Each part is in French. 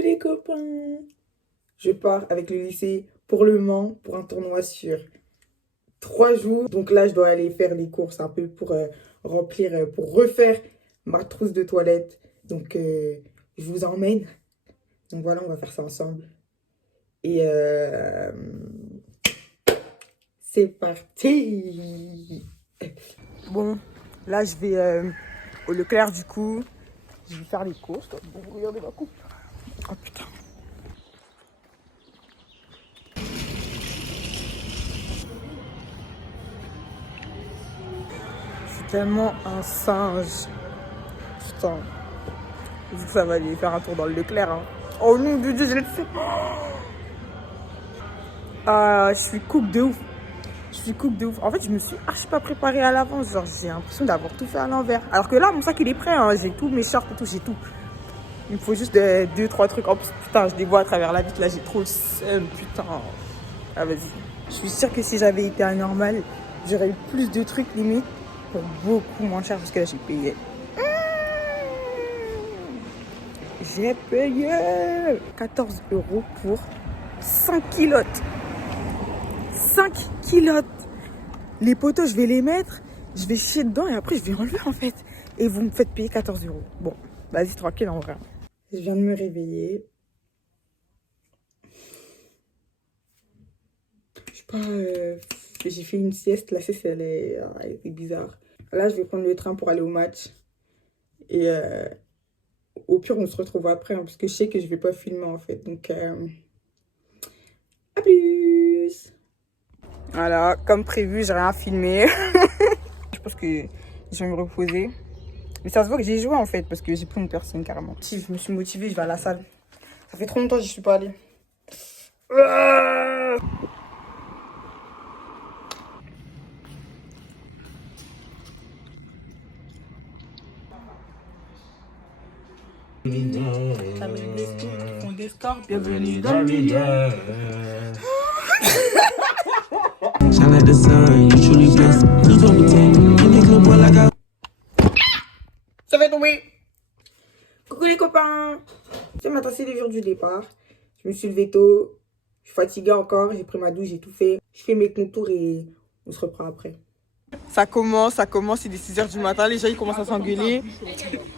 Coucou les copains. Je pars avec le lycée pour Le Mans pour un tournoi sur 3 jours. Donc là, je dois aller faire les courses un peu pour pour refaire ma trousse de toilette. Donc, je vous emmène. Donc voilà, on va faire ça ensemble. Et c'est parti. Bon, là, je vais au Leclerc du coup. Je vais faire les courses. Bon, regardez ma coupe. Oh putain. C'est tellement un singe. Putain. Ça va aller faire un tour dans le Leclerc. Hein. Oh non, de Dieu, je l'ai fait. Ah, je suis coupe de ouf. En fait, je me suis archi pas préparée à l'avance. Genre, j'ai l'impression d'avoir tout fait à l'envers. Alors que là, mon sac, il est prêt. Hein. J'ai tous mes shorts et tout, j'ai tout. Il me faut juste 2-3 trucs. En plus, putain, je les vois à travers la vitre. Là, j'ai trop le seum. Putain. Ah, vas-y. Je suis sûre que si j'avais été à normal, j'aurais eu plus de trucs limite pour beaucoup moins cher parce que là, j'ai payé. J'ai payé 14 € pour 5 kilotes. 5 kilotes. Les poteaux, je vais les mettre, je vais chier dedans et après, je vais enlever en fait. Et vous me faites payer 14 €. Bon, vas-y, tranquille en vrai. Je viens de me réveiller. Je sais pas, j'ai fait une sieste. La sieste, elle était bizarre. Là, je vais prendre le train pour aller au match. Et au pire, on se retrouve après, hein, parce que je sais que je vais pas filmer en fait. Donc, à plus. Voilà, comme prévu, j'ai rien filmé. Je pense que je vais me reposer. Mais ça se voit que j'ai joué en fait, parce que j'ai pris une personne carrément. Si je me suis motivée, je vais à la salle. Ça fait trop longtemps que je suis pas allée. Bienvenue dans le milieu. Ça va tomber. Coucou les copains. Ce matin, c'est le jour du départ. Je me suis levée tôt. Je suis fatiguée encore. J'ai pris ma douche, j'ai tout fait. Je fais mes contours et on se reprend après. Ça commence. Il est 6 h du matin. Les gens, ils commencent à s'engueuler.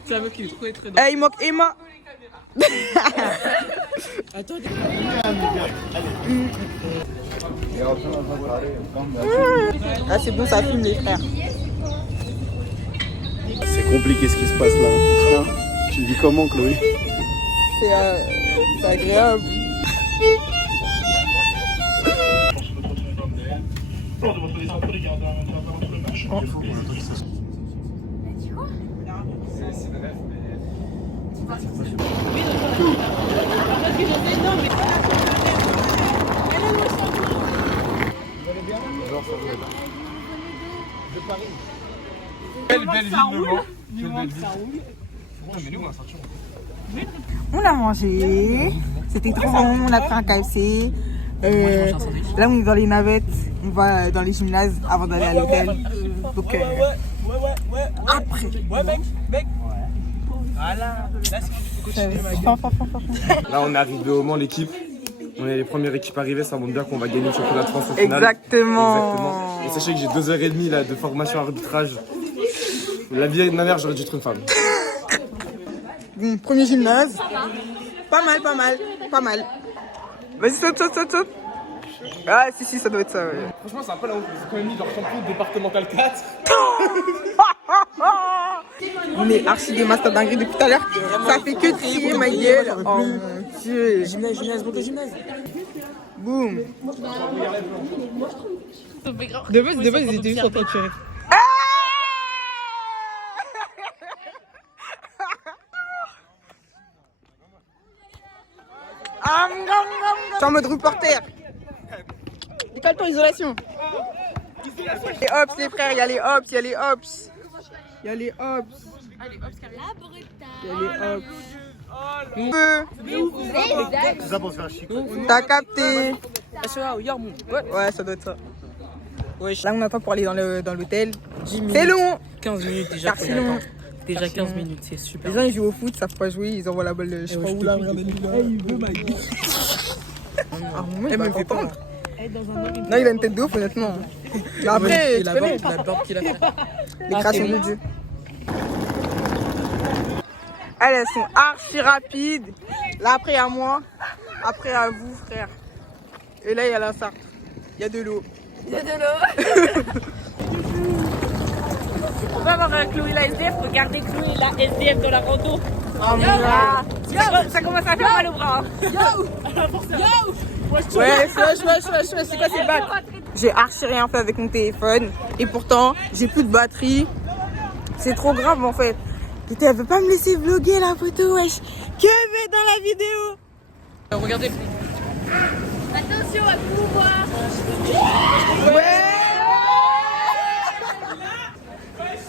C'est un mec qui est trop très drôle. Eh, il manque Emma. Attends, ah, c'est bon, ça filme les frères. C'est compliqué ce qui se passe là. Tu vis comment, Chloé? C'est agréable. belle ville de Mans. On a mangé, c'était trop bon, on a pris un KFC. Là on est dans les navettes, on va dans les gymnases avant d'aller à l'hôtel. Donc après. Là, on est arrivé au Mans, l'équipe. On est les premières équipes arrivées, ça montre bien qu'on va gagner le championnat de France au final. Exactement. Et sachez que j'ai 2 h 30 là, de formation arbitrage. La vie de ma mère, j'aurais dû être une femme. Bon, premier gymnase. Pas mal. Vas-y, saute. Ah, si, ça doit être ça, ouais. Franchement, c'est un peu la honte. Ils ont quand même mis leur champion départemental 4. On est archi des masters dingueries depuis tout à l'heure. Ça fait que crier ma gueule. Oh mon Dieu. Gymnase, monte au gymnase. Boum. De base, ils étaient juste en train de tirer. C'est en mode reporter. Décale-toi, isolation. Les hops, les frères, il y a les hops. C'est ça pour se faire chic. T'as capté. Ouais, Ça doit être ça. Ouais, Là, on attend pour aller dans l'hôtel. 10 minutes. C'est long. 15 minutes déjà. Car c'est long. Déjà 15 minutes, c'est super. Les gens ils jouent au foot, savent pas jouer, ils envoient la balle, je sais pas où là, regardez lui là. Il veut ma gueule. Elle me fait peur. Non, il a une tête de ouf, honnêtement. Mais après, tu connais la borne qu'il a fait. les créations de Dieu. Elles sont archi rapides. Là, après, à moi. Après, à vous, frère. Et là, il y a la Sarthe. Il y a de l'eau. Il y a de l'eau. On va avoir Chloé la SDF, regardez Chloé la SDF de la rando. Ça commence à faire mal au bras. Ouais, c'est quoi ces bacs? J'ai archi rien fait avec mon téléphone. Et pourtant, j'ai plus de batterie. C'est trop grave en fait. Putain, elle veut pas me laisser vlogger la photo, wesh. Que veut dans la vidéo? Regardez. Attention à pouvoir.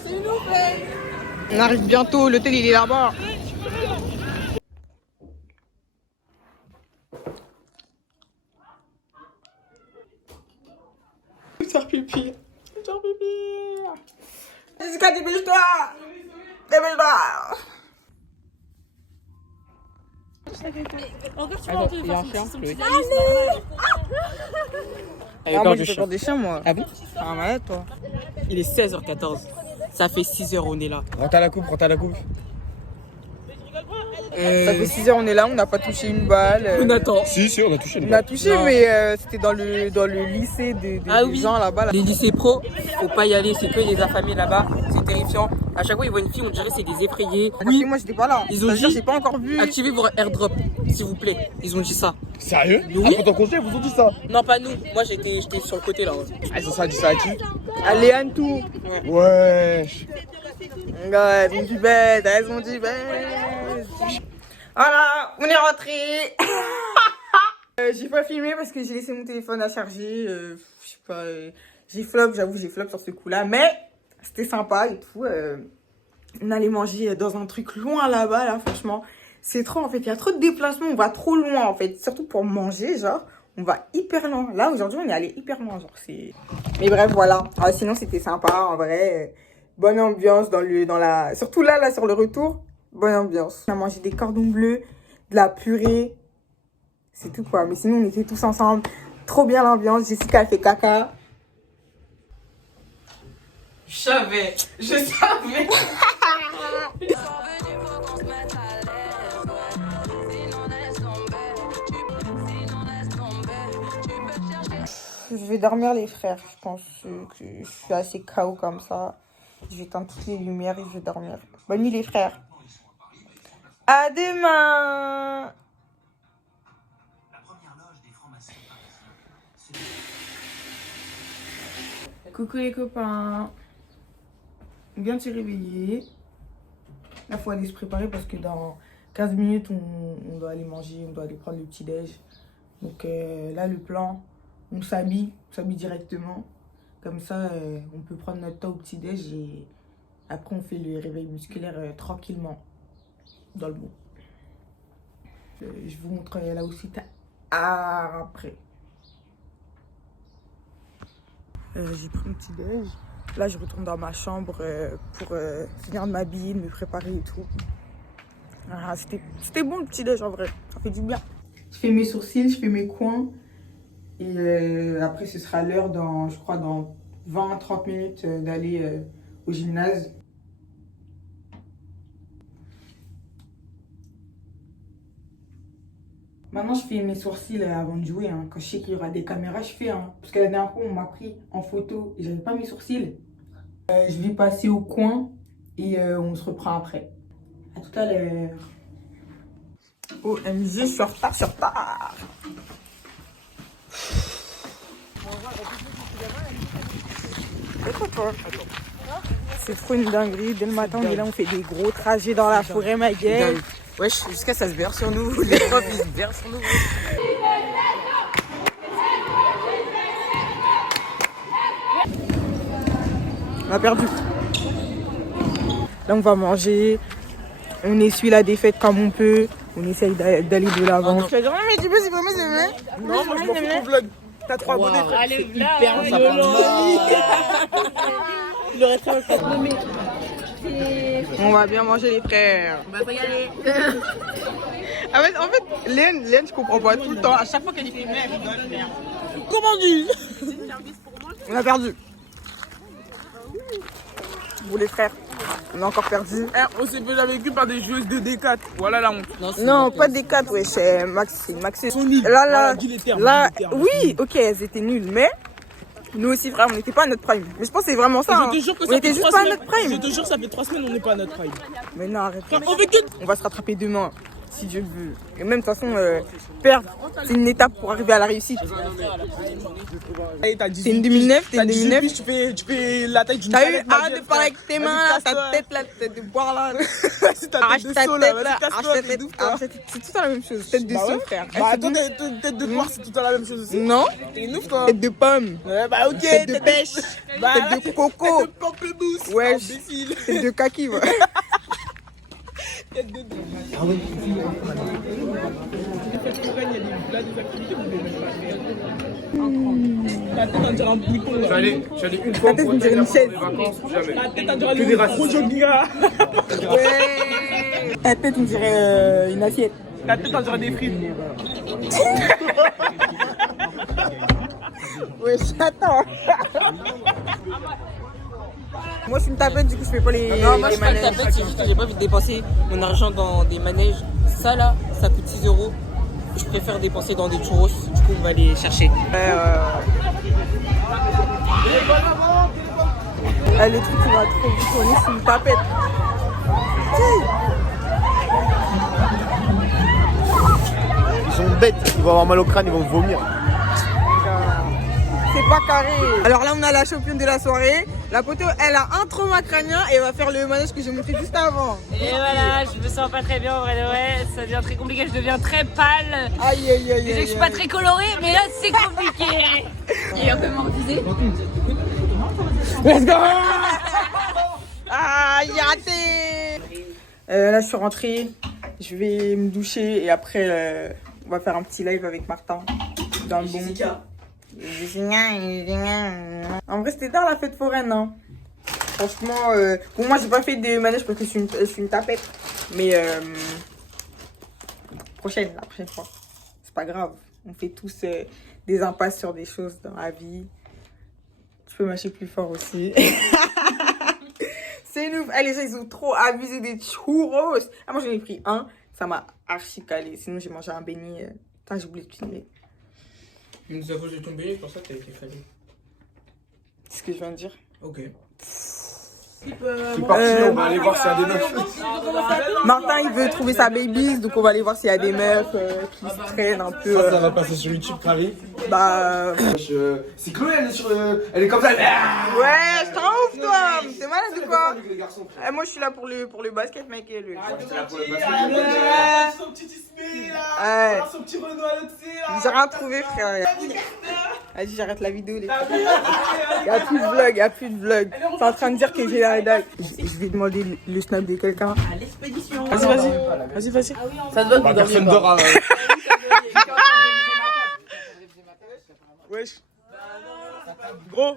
S'il nous plaît. On arrive bientôt, l'hôtel il est là-bas. Faire pipi. Faire pipi. Jessica, dépêche-toi. Dépêche-toi. Encore tu vas en Il y a un chien, Chloé. Ah, moi j'ai peur des chiens moi. Ah bon? Ah ouais toi. Il est 16h14. Ça fait 6h, on est là. Rentre à la coupe, rentre à la coupe. Ça fait 6 heures on est là, on n'a pas touché une balle. On attend. Si, on a touché une On a touché Non. mais c'était dans le lycée des gens là-bas. Là. Les lycées pro, faut pas y aller, c'est que des affamés là-bas. C'est terrifiant. À chaque fois, ils voient une fille, on dirait que c'est des effrayés. Oui, moi j'étais pas là. Ils ont C'est-à-dire, dit- j'ai pas encore vu. Activez vos airdrop, s'il vous plaît. Ils ont dit ça. Sérieux? Oui. Après ton congé, vous ont dit ça? Non, pas nous. Moi, j'étais sur le côté là. Ah, ils ont ça dit ça à qui? Allez, Anne tout. Wesh. Ouais, elles ont du bête, elles ont du bête. Voilà, on est rentré. J'ai pas filmé parce que j'ai laissé mon téléphone à charger. Je sais pas, j'ai flop, j'avoue, j'ai flop sur ce coup-là. Mais c'était sympa et tout. On allait manger dans un truc loin là-bas, là, franchement. C'est trop, en fait, il y a trop de déplacements, on va trop loin, en fait. Surtout pour manger, genre, on va hyper loin. Là, aujourd'hui, on est allé hyper loin, genre, c'est... Mais bref, voilà. Sinon, c'était sympa, en vrai. Bonne ambiance surtout là, sur le retour. Bonne ambiance. On a mangé des cordons bleus, de la purée. C'est tout, quoi. Mais sinon, on était tous ensemble. Trop bien l'ambiance. Jessica, elle fait caca. Je savais. Je vais dormir les frères, je pense que je suis assez KO comme ça. Je vais éteindre toutes les lumières et je vais dormir. Bonne nuit les frères. À demain. Coucou les copains. On vient de se réveiller. Là, il faut aller se préparer parce que dans 15 minutes, on doit aller manger, on doit aller prendre le petit-déj. Donc là, le plan... On s'habille directement. Comme ça, on peut prendre notre temps au petit-déj et après, on fait le réveil musculaire tranquillement dans le bon. Je vous montre là aussi après. J'ai pris mon petit-déj. Là, je retourne dans ma chambre pour finir de m'habiller, de me préparer et tout. Ah, c'était bon le petit-déj en vrai. Ça fait du bien. Je fais mes sourcils, je fais mes coins. Et après, ce sera l'heure, je crois, dans 20-30 minutes d'aller au gymnase. Maintenant, je fais mes sourcils avant de jouer. Hein. Quand je sais qu'il y aura des caméras, je fais. Hein. Parce que la dernière fois, on m'a pris en photo et j'avais pas mes sourcils. Je vais passer au coin et on se reprend après. À tout à l'heure. OMG, je suis en retard, C'est trop une dinguerie. Dès le matin, on est là, on fait des gros trajets dans la forêt, ma gueule. Wesh, jusqu'à ça se berre sur nous. Les profs, ils se berrent sur nous. On a perdu. Là, on va manger. On essuie la défaite comme on peut. On essaye d'aller de l'avant. Tu vas dire, mais tu peux, c'est vraiment c'est vrai. Non, moi je m'en fous de ton vlog. T'as 3 abonnés, frère. Allez, là, hyper violent. il aurait très longtemps. Non, mais On va bien manger les frères. On va pas y aller. En fait, Léane, je comprends pas tout le temps. À chaque fois qu'elle est filmée, elle rigole. Comment dit? On a perdu. Vous les frères, on a encore perdu. On s'est fait vaincu par des joueuses de D4. Voilà la honte. Non, pas des 4, ouais, c'est Max. Ils sont nuls. Là, Voilà, dis les termes, là, dis les termes. oui, ok, elles étaient nulles, mais nous aussi, frère, on n'était pas à notre prime. Mais je pense que c'est vraiment ça. Je te jure que On ça était fait juste 3 pas à semaines. notre prime. Je te jure, ça fait 3 semaines, on n'est pas à notre prime. Mais non, arrête. Frère, on fait que. On va se rattraper demain, si Dieu le veut. Et même, de toute façon, perdre, c'est une étape pour arriver à la réussite. Allez, t'as 18 C'est une 2009, t'es T'as une 18 2009. piges, tu fais la taille d'une T'as eu canette, ma arrête de gueule, parler frère. avec tes Vas-y, mains, là, casse-toi. ta tête là, tête de boire là. Vas-y, ta Arrache tête de ta saut là, tête vas-y, là, casse-toi, arrache ta tête. dédouffe-toi. C'est tout la même chose, tête de Bah saut, ouais. frère. Bah attends, tête de noir, c'est tout le temps la même chose aussi. Non, T'es une ouf, toi. tête de pomme, Ouais, bah ok. tête de pêche, Bah, tête de coco, tête de pamplemousse. Ouais. Imbécile. tête de kaki, ouais. Tête de. La tête, on dirait un bouton là. Je suis allé une fois La tête, au on dirait une chaise. des vacances, jamais. La tête, on dirait Que des le racistes. gros jogging. Ouais. Ta tête, on dirait une assiette. La tête, on dirait des frites. Ouais, j'attends. Moi, je suis une tapette, du coup, je fais pas les. Non, moi les je suis pas le manèges. tapette, c'est juste que j'ai pas envie de dépenser mon argent dans des manèges. Ça là, ça coûte 6 €. Je préfère dépenser dans des churros. Du coup, on va aller chercher. Le truc qui va trop vite, on est sur une tapette. Ils sont bêtes, ils vont avoir mal au crâne, ils vont vomir. C'est pas carré. Alors là, on a la championne de la soirée. La poteau, elle a un trauma crânien et elle va faire le manège que j'ai montré juste avant. Et voilà, je me sens pas très bien en vrai de vrai. Ça devient très compliqué, je deviens très pâle. Aïe, aïe, aïe. Déjà que je suis pas très colorée, mais là c'est compliqué. Il est un peu mordisé. Let's go. Ah, il a raté. Là, je suis rentrée. Je vais me doucher et après, on va faire un petit live avec Martin. Dans le bon. En vrai, c'était tard la fête foraine. Hein. Franchement, pour moi, j'ai pas fait de manège parce que je suis une tapette. Mais la prochaine fois. C'est pas grave. On fait tous des impasses sur des choses dans la vie. Tu peux mâcher plus fort aussi. C'est nous. Les gens, ils ont trop abusé des churros. Ah, moi, j'en ai pris un. Ça m'a archi calé. Sinon, j'ai mangé un beignet. Putain, j'ai oublié de filmer. Mais c'est à cause de ton bélier, pour ça que t'as été calé. C'est ce que je viens de dire. Ok. C'est parti, on va aller voir s'il y a des meufs. Martin, il veut trouver sa baby's. Donc, on va aller voir s'il y a des meufs qui se traînent un peu. Ça va passer sur YouTube, Paris. Bah. C'est Chloé, elle est sur le. Elle est comme ça. Ouais, je t'en ouf, toi. T'es malade ou quoi? Moi, je suis là pour le basket, mec. Et le... Son petit Ismaël Ouais. là. Son petit Renaud à l'autre, là. J'ai rien trouvé, frère. Vas-y, j'arrête la vidéo, les gars. Y'a plus de vlog, y'a plus de vlog. T'es en train de dire que j'ai la dalle. Je vais demander le snap de quelqu'un. Vas-y. Ça se voit que vous Personne dort à. Wesh. Gros.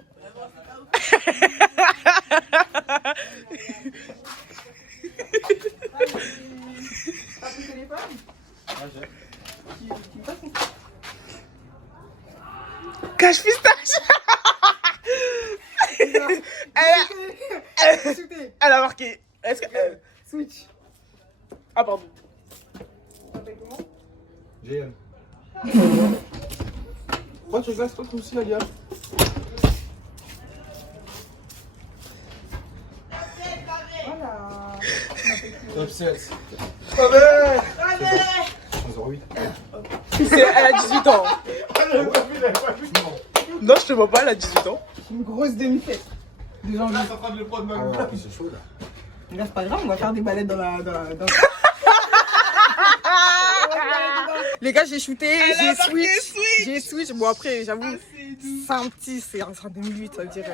Cache pistache. Elle a marqué. Est-ce que Switch. Ah pardon. GM. Pourquoi tu restes toi aussi, Alia? Top 7. Elle a 18 ans. Non, je te vois pas, elle a 18 ans. Une grosse demi-fête. C'est en train de le prendre même. C'est chaud là. Là, c'est pas grave, on va faire des balades dans la... Les gars, j'ai shooté, j'ai switch. Bon, après, j'avoue, c'est un petit, c'est en 2008, ça veut dire...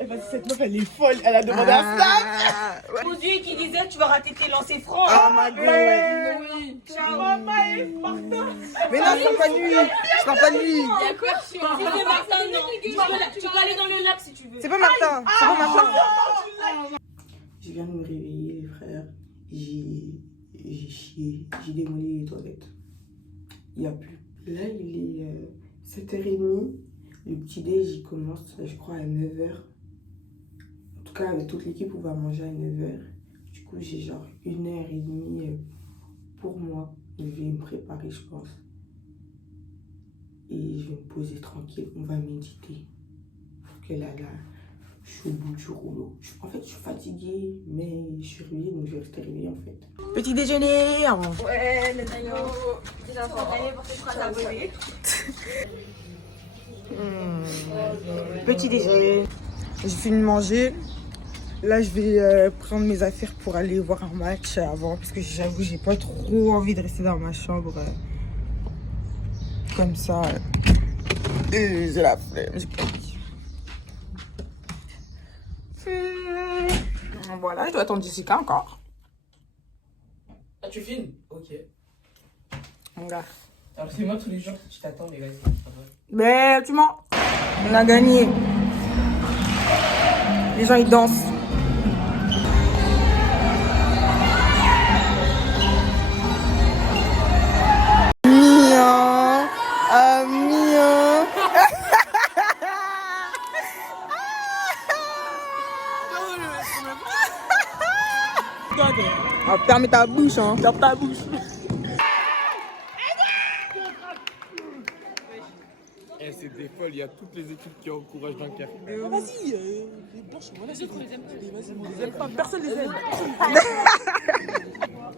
Eh ben, cette meuf, elle est folle. Elle a demandé un snap. Ouais. Mon Dieu, qui disait tu vas rater tes lancers francs. Oh my god. Mais non, je parle pas de lui. Je parle pas de lui. Il y a quoi chez c'est Martin, non. Tu peux aller dans le lac si tu veux. C'est pas Martin. C'est pas Martin. Je viens de me réveiller. j'ai chié, j'ai démoli les toilettes. Il n'y a plus. Là, il est 7h30. Le petit déj, il commence, je crois, à 9h. En tout cas, avec toute l'équipe, on va manger à 9h. Du coup, j'ai genre 1h30 pour moi. Je vais me préparer, je pense. Et je vais me poser tranquille. On va méditer. Parce que là, je suis au bout du rouleau. En fait, je suis fatiguée, mais je suis réveillée, donc je vais rester réveillée en fait. Petit déjeuner. Ouais, le taillot. Déjà, faut aller pour tes 3 abonnés. Petit déjeuner. J'ai fini de manger. Là, je vais prendre mes affaires pour aller voir un match avant. Parce que j'avoue, j'ai pas trop envie de rester dans ma chambre comme ça. J'ai la flemme, j'ai pas envie. Voilà, je dois attendre Jessica encore. Ah, tu filmes? Ok. Regarde. Alors, c'est moi tous les jours, je t'attends, mais vas-y. Mais tu mens. On a gagné. Les gens, ils dansent. Mia. Ah, Mia. Ah, ferme ta bouche, hein. Ferme ta bouche. Eh, c'est des folles, il y a toutes les équipes qui encouragent Dunkerque. Vas-y, les blanches, voilà, c'est les aime pas. Personne les aime.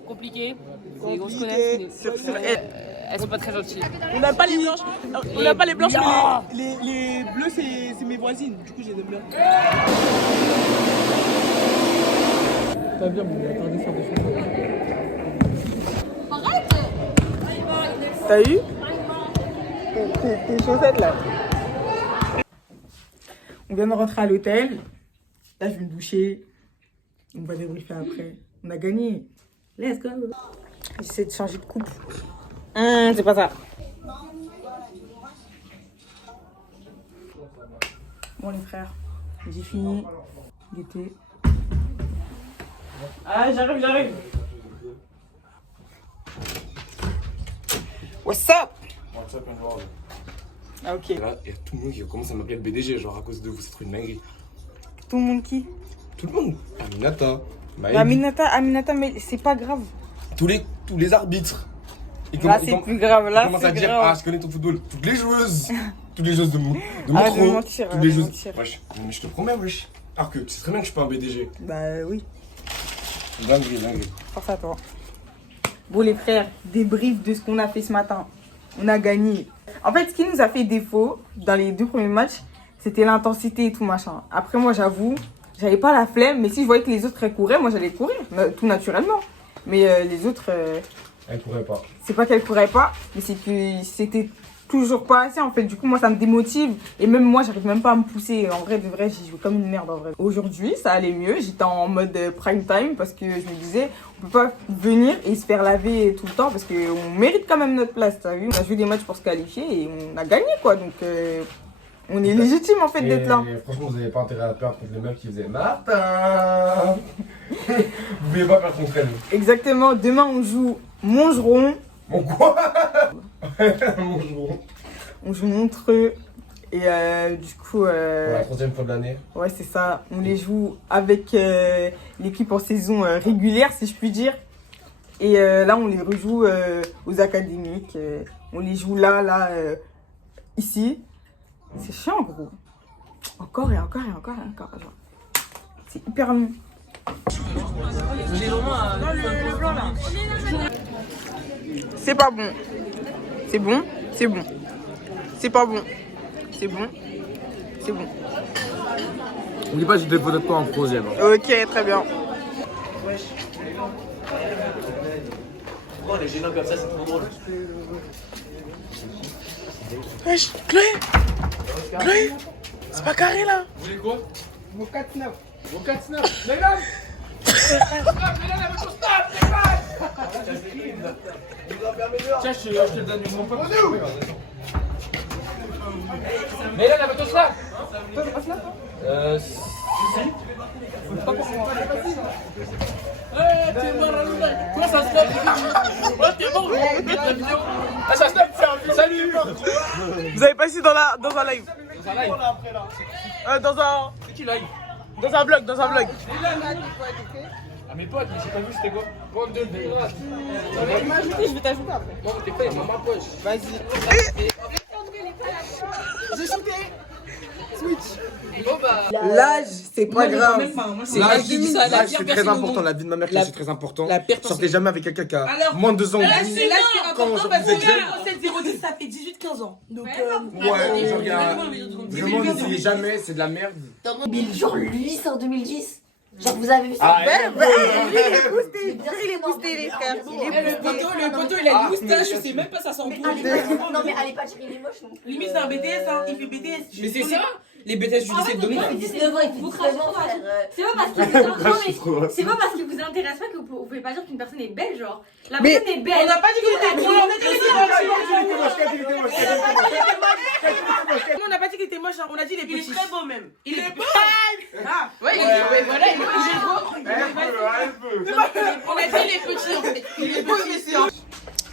Compliqué. C'est des grosses connaissances. Elles sont pas très gentilles. On n'a pas les blanches. On n'a pas les blanches, mais les bleus, c'est mes voisines. Du coup, j'ai des bleus. T'as bien, bon, attendez, faire des choses. T'as eu tes chaussettes là? On vient de rentrer à l'hôtel. Là, je vais me doucher. On va débriefer après. On a gagné. Let's go. J'essaie de changer de coupe. C'est pas ça. Bon les frères, j'ai fini d'été. Ah, j'arrive. What's up? Ah ok. Et là, il y a tout le monde qui commence à m'appeler le BDG, genre à cause de vous, c'est trop une dinguerie. Tout le monde qui? Tout le monde. Aminata, Maël, Aminata, mais c'est pas grave. tous les arbitres. Là c'est plus grave, là Commence à c'est dire, grave. ah, je connais ton football. Toutes les joueuses de mon Ah, trop. de mentir, toutes les de joueuses. mentir. Wesh, mais je te promets, wesh. Alors que tu sais très bien que je suis pas un BDG. Bah oui, Dinguerie. force à toi. Bon les frères, débrief de ce qu'on a fait ce matin. On a gagné. En fait, ce qui nous a fait défaut dans les 2 premiers matchs, c'était l'intensité et tout machin. Après moi j'avoue, j'avais pas la flemme, mais si je voyais que les autres couraient, moi j'allais courir, tout naturellement. Mais les autres, Elle courait pas. c'est pas qu'elles couraient pas, mais c'est que c'était toujours pas assez en fait. Du coup moi ça me démotive et même moi j'arrive même pas à me pousser. En vrai de vrai, j'y joue comme une merde en vrai. Aujourd'hui ça allait mieux, j'étais en mode prime time parce que je me disais on peut pas venir et se faire laver tout le temps parce qu'on mérite quand même notre place, t'as vu. On a joué des matchs pour se qualifier et on a gagné quoi, donc on est légitime en fait d'être là. Et franchement, vous avez pas intérêt à perdre contre les meufs qui faisaient Martin. Vous pouvez pas perdre contre elles. Exactement, demain on joue Montgeron. Mon quoi? Mon jour. On joue Montreux et du coup... Pour la 3e fois de l'année. Ouais, c'est ça. On les joue avec l'équipe en saison régulière, si je puis dire. Et là, on les rejoue aux académiques. On les joue là, ici. C'est chiant, gros. Encore et encore. Genre. C'est hyper long. C'est pas bon. C'est bon. C'est bon. C'est pas bon. C'est bon. C'est bon. N'oublie pas, j'ai des photos de toi en 3e. Ok, très bien. Non, les gênants comme ça, c'est trop drôle. Wesh, Chloé, c'est pas carré là. Vous voulez quoi? Mon 4-9. Mon 4-9. Mesdames. Tiens, je te le donne une grande fois. Mais là, la moto là. Si. Pas pour moi. Comment ça se fait? Oh, t'es bon, la vidéo. Ah, ça snap, salut. Vous avez passé dans un live. Dans un live. C'est qui live? Dans un vlog. À mes potes, mais j'ai pas vu c'était quoi. Bon, deux, Tu m'as ajouté, je vais t'ajouter après. non, t'es pas, il m'a ma poche. Vas-y. J'ai shooté. Switch. Bon, bah. L'âge, c'est pas grave. C'est l'âge qui dit ça, la L'âge, pire c'est très personne au important. monde. La vie de ma mère, La- c'est très important. la pire Sortez personne. jamais avec quelqu'un qui a Alors, moins de 2 ans. Là, que vous. c'est important Quand parce vous êtes jeune. que 7-0-10, ça fait 18-15 ans. Donc, Ouais, je regarde. Vraiment, n'essayez jamais, c'est de la merde. Mais genre lui c'est en 2010. Genre vous avez vu ça? Ah, Lui, il est boosté, les frères. Le poteau, il a une moustache, je sais même pas ça sent Mais d'où. non mais allez pas dire il est moche non. limite, c'est un BTS, hein. Il fait BTS. Mais c'est ça, les BTS du lycée de Dominique. Il fait 19 ans, il fait Vous 19 ans crachez frère. C'est pas parce qu'il vous intéresse, c'est pas parce qu'il vous intéresse pas que vous pouvez pas dire qu'une personne est belle, genre. La Mais personne est On belle. n'a pas dit qu'il était moche. On n'a pas dit qu'il était moche, hein. On a dit il est petit. Il est très beau même. Il est beau. Ah, Ouais, voilà, il est beau. on a dit il est petit en fait. Il est petit.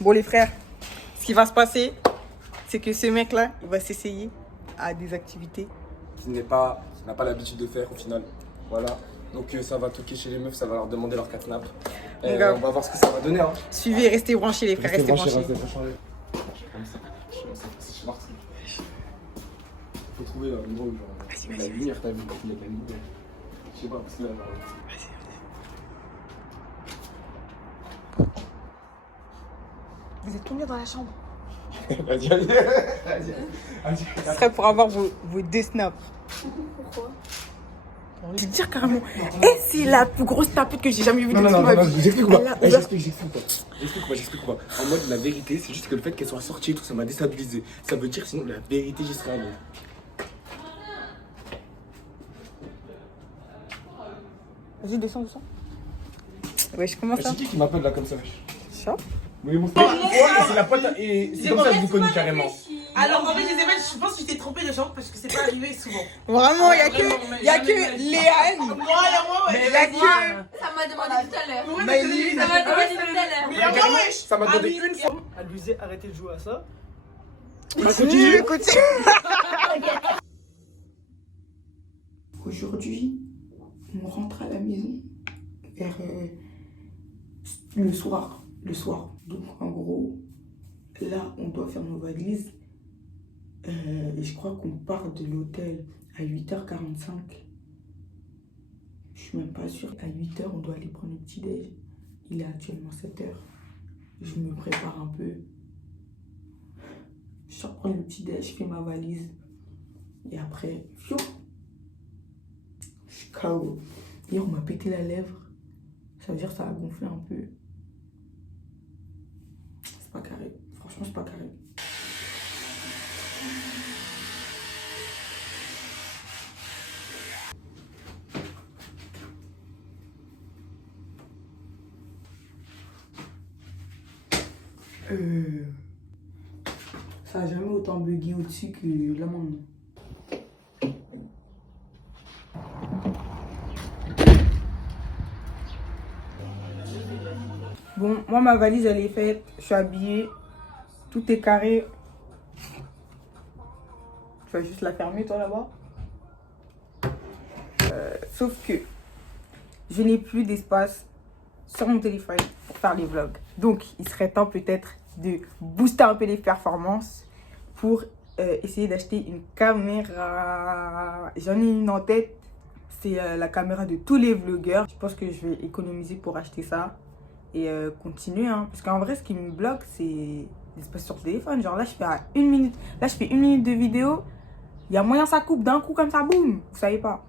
Bon, les frères, ce qui va se passer, c'est que ce mec-là, il va s'essayer à des activités. Qui n'a pas l'habitude de faire au final. Voilà. Donc ça va toquer chez les meufs, ça va leur demander leur catnap. Mon gars. On va voir ce que ça va donner. Hein. Suivez, restez branchés, les frères, restez branchés. Faut trouver un endroit où genre la lumière, t'as vu, il y a de la lumière. Je sais pas, parce que là, genre... Vous êtes combien dans la chambre? Vas-y. Ce serait pour avoir vos deux snaps. Pourquoi? Je vais te dire carrément, et c'est la plus grosse tapette que j'ai jamais vue de toute ma vie. J'explique quoi. Elle a ouvert- J'explique quoi. En mode, la vérité, c'est juste que le fait qu'elle soit sortie et tout, ça m'a déstabilisé. Ça veut dire, sinon, la vérité, j'y serais allé. Vas-y, descends. Ouais, je commence C'est qui m'appelle là comme ça? ça. Oui, mon frère. Ouais, c'est la pote et c'est comme ça que je vous connais carrément. Alors en fait, je pense que tu t'es trompé de chambre parce que c'est pas arrivé souvent. Vraiment, il y a Vraiment, que Léane. Moi, il y a moi, ouais. Mais il y a que... Ça m'a demandé tout à l'heure. Maïline. Ça m'a demandé tout à l'heure. Mais il y a moi, wesh. Ça m'a donné une fois. Elle lui disait arrêtez de jouer à ça. Continue. Aujourd'hui, on rentre à la maison vers le soir. Donc en gros, là, on doit faire nos valises. Et je crois qu'on part de l'hôtel à 8h45. Je suis même pas sûre. À 8h, on doit aller prendre le petit-déj. Il est actuellement 7h. Je me prépare un peu. Je sors prendre le petit-déj, je fais ma valise. Et après, fiou, je suis KO. Hier, on m'a pété la lèvre. Ça veut dire que ça a gonflé un peu. C'est pas carré. Franchement, c'est pas carré. Ça a jamais autant bugué au-dessus que là maintenant. Bon, moi, ma valise, elle est faite. Je suis habillée. Tout est carré. Tu vas juste la fermer, toi, là-bas. Sauf que je n'ai plus d'espace sur mon téléphone pour faire les vlogs. Donc, il serait temps peut-être de booster un peu les performances pour essayer d'acheter une caméra. J'en ai une en tête. C'est la caméra de tous les vlogueurs. Je pense que je vais économiser pour acheter ça et continuer. Hein. Parce qu'en vrai, ce qui me bloque, c'est l'espace sur le téléphone. Genre là, je fais à 1 minute. Là, je fais 1 minute de vidéo. Il y a moyen ça coupe d'un coup comme ça, boum. Vous savez pas.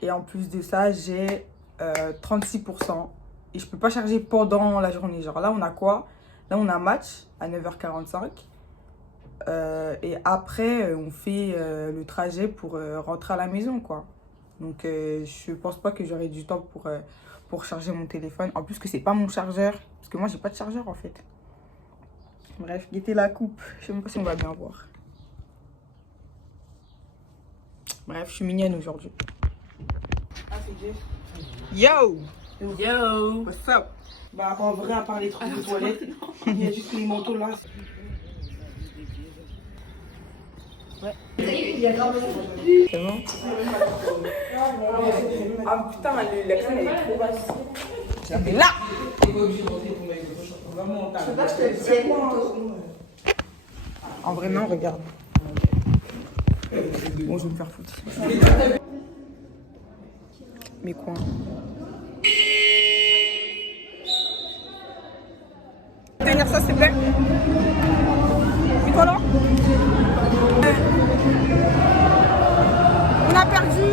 Et en plus de ça, j'ai 36%. Et je peux pas charger pendant la journée. Genre là, on a quoi? Là, on a un match à 9h45. Et après, on fait le trajet pour rentrer à la maison, quoi. Donc, je pense pas que j'aurai du temps pour charger mon téléphone. En plus que c'est pas mon chargeur. Parce que moi, j'ai pas de chargeur, en fait. Bref, guettez la coupe. Je sais même pas si on va bien voir. Bref, je suis mignonne aujourd'hui. Yo! Yo. What's up? Bah, en vrai, à part les trucs de toilette, il y a juste les manteaux là. Ah putain, la scène elle est trop basse. J'avais là! En vrai, non, regarde. Bon, je vais me faire foutre. Mes coins. Tenir ça, s'il te plaît. Nicolas? On a perdu,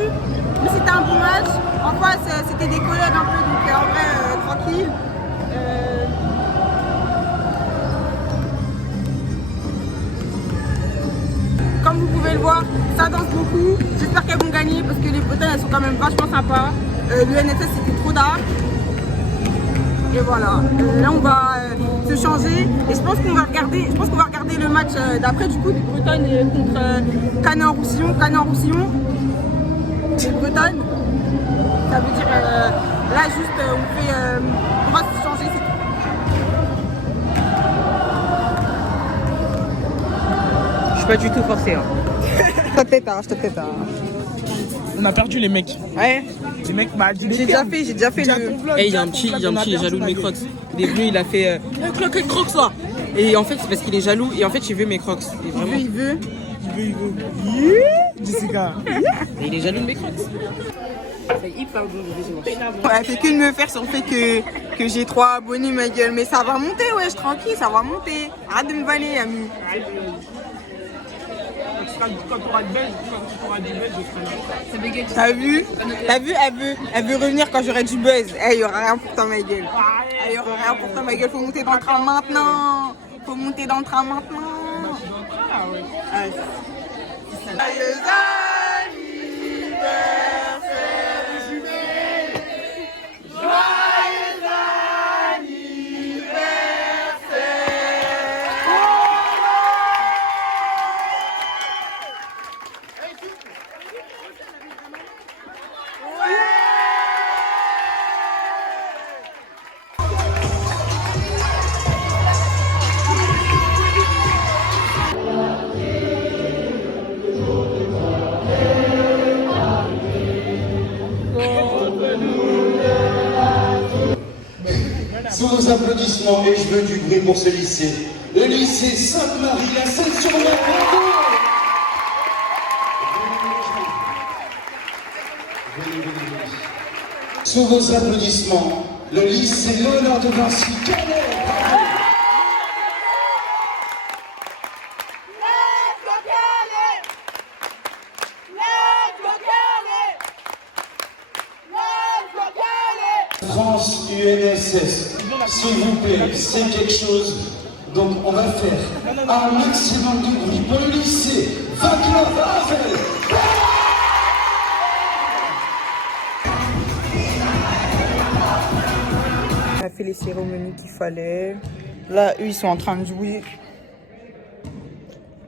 mais c'était un bon match. En face, c'était des collègues un peu, donc en vrai, tranquille. Comme vous pouvez le voir, ça danse beaucoup. J'espère qu'elles vont gagner parce que les Bretonnes, elles sont quand même vachement sympas. L'UNSS, c'était trop d'art. Et voilà, là on va se changer et je pense qu'on va regarder le match d'après du coup des Bretonnes contre Canet-en-Roussillon. Canet-en-Roussillon, les Bretonnes, ça veut dire là juste on va se changer, c'est tout. Je suis pas du tout forcé. Hein. Je te tête. On a perdu les mecs. Ouais, Les mecs, bah, j'ai déjà fait le... Et il y a un petit, il est jaloux de mes crocs. Il est venu, il a fait crocs là. Et en fait, c'est parce qu'il est jaloux et en fait, il veut mes crocs. Et vraiment. Il veut. Jessica. Et il est jaloux de mes crocs. Elle fait que de me faire sur le fait que j'ai 3 abonnés, ma gueule. Mais ça va monter, wesh, tranquille, ça va monter. Arrête de me vanner, ami. Quand tu auras du buzz, je serai là. T'as vu, elle veut revenir quand j'aurai du buzz. Eh, y aura rien pour toi, ma gueule. Eh, y aura rien pour toi, ma gueule. Faut monter dans le train maintenant. Ouais. Joyeux anniversaire, jumelle. Joyeux anniversaire. Sous vos applaudissements, et je veux du bruit pour ce lycée. Le lycée Sainte-Marie, la Seine-sur-Mer. Sous vos applaudissements, le lycée Léonard de Vinci, Canet. France UNSS, s'il vous plaît, c'est quelque chose. Donc on va faire un maximum de bruit pour le lycée Vaclav-Havel. On a fait les cérémonies qu'il fallait. Là, eux, ils sont en train de jouer.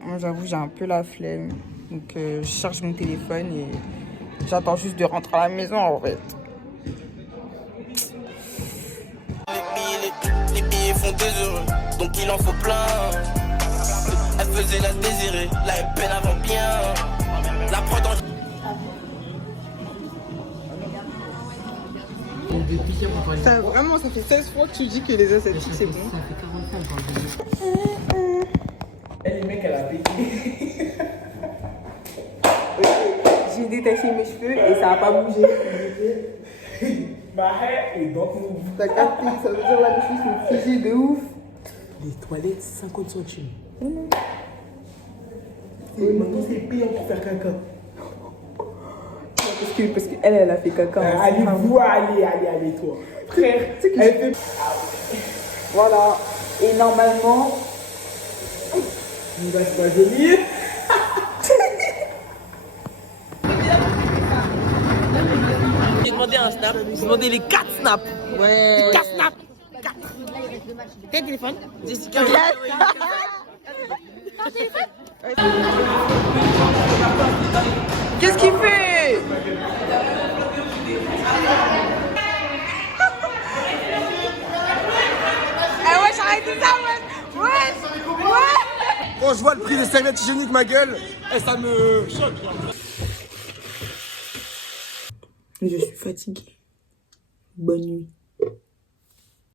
Moi, j'avoue, j'ai un peu la flemme. Donc, je charge mon téléphone et j'attends juste de rentrer à la maison, en fait. Les billets font 2 heureux, donc il en faut plein. Elle faisait la désirer, la peine avant bien. La prod en... Ça, vraiment, ça fait 16 fois que tu dis que les asiatiques, c'est bon. Ça fait 40 fois quand Elle, les mecs, elle a pété. J'ai détaché mes cheveux et ça n'a pas bougé. Ma hair est dans mon... T'as capté, ça veut dire là, les cheveux sont figés de ouf. Les toilettes, 50 centimes. Et maintenant, c'est payant pour faire caca. Parce qu'elle a fait caca. Allez, vous, allez, toi. Frère, elle fait... Voilà. Et normalement... Il va se pas joli. J'ai demandé un snap, j'ai demandé les 4 snaps. Ouais. Les 4 snaps. 4. Quel téléphone? Jessica. Qu'est-ce qu'il fait? quand je vois le prix des serviettes hygiéniques, ma gueule, et ça me choque. Je suis fatiguée. Bonne nuit.